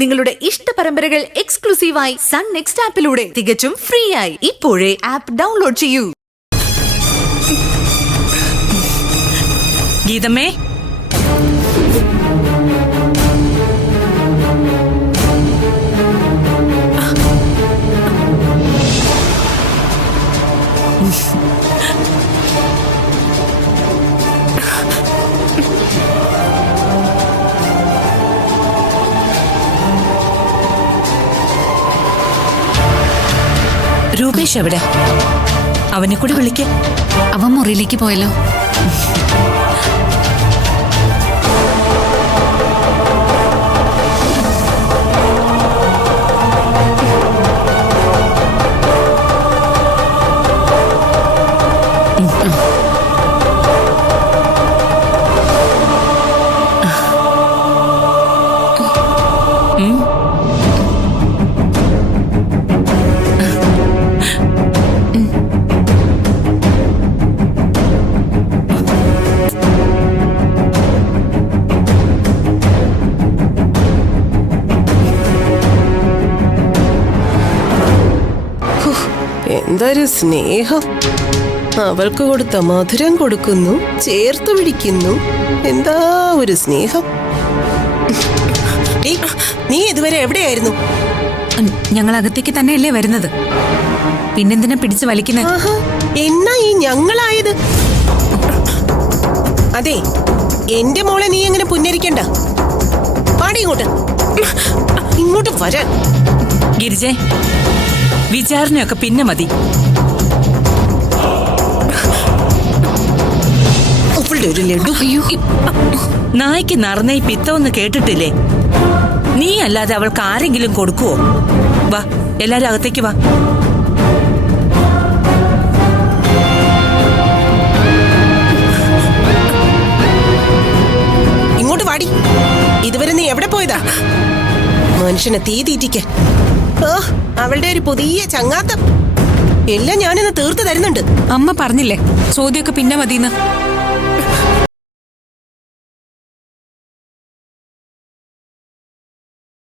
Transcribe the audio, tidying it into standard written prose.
നിങ്ങളുടെ ഇഷ്ട പരമ്പരകൾ എക്സ്ക്ലൂസീവായി സൺ നെക്സ്റ്റ് ആപ്പിലൂടെ തികച്ചും ഫ്രീ ആയി ഇപ്പോഴേ ആപ്പ് ഡൗൺലോഡ് ചെയ്യൂ. ഗീതമ്മേ, രൂപേഷ് എവിടെ? അവനെ കൂടി വിളിക്ക. അവൻ മുറിയിലേക്ക് പോയല്ലോ. എന്തൊരു സ്നേഹം! അവൾക്ക് കൊടുത്ത മധുരം കൊടുക്കുന്നു, ചേർത്ത് പിടിക്കുന്നു. എന്താ ഒരു സ്നേഹം! നീ ഇതുവരെ എവിടെയായിരുന്നു? ഞങ്ങൾ അകത്തേക്ക് തന്നെയല്ലേ വരുന്നത്, പിന്നെന്തിനാ പിടിച്ചു വലിക്കുന്നത്? എന്നാ ഈ ഞങ്ങളായത്? അതെ, എന്റെ മോളെ നീ എങ്ങനെ പുന്നരിക്കണ്ട. പാടി ഇങ്ങോട്ട് വരാൻ. ഗിരിജേ, വിചാരണയൊക്കെ പിന്നെ മതി. ഒരു ലഡു. നായ്ക്ക് നറുന്ന ഈ പിത്തമൊന്ന് കേട്ടിട്ടില്ലേ? നീ അല്ലാതെ അവൾക്ക് ആരെങ്കിലും കൊടുക്കുവോ? വാ, എല്ലാരും അകത്തേക്ക് വാ. ഇങ്ങോട്ട് വാടി. ഇതുവരെ നീ എവിടെ പോയതാ? മനുഷ്യനെ തീ തീറ്റിക്കാൻ. അവളുടെ ഒരു പുതിയ ചങ്ങാത്തം എല്ലാം ഞാനിന്ന് തീർത്തു തരുന്നുണ്ട്. അമ്മ പറഞ്ഞില്ലേ ചോദ്യമൊക്കെ പിന്നെ മതിന്ന്.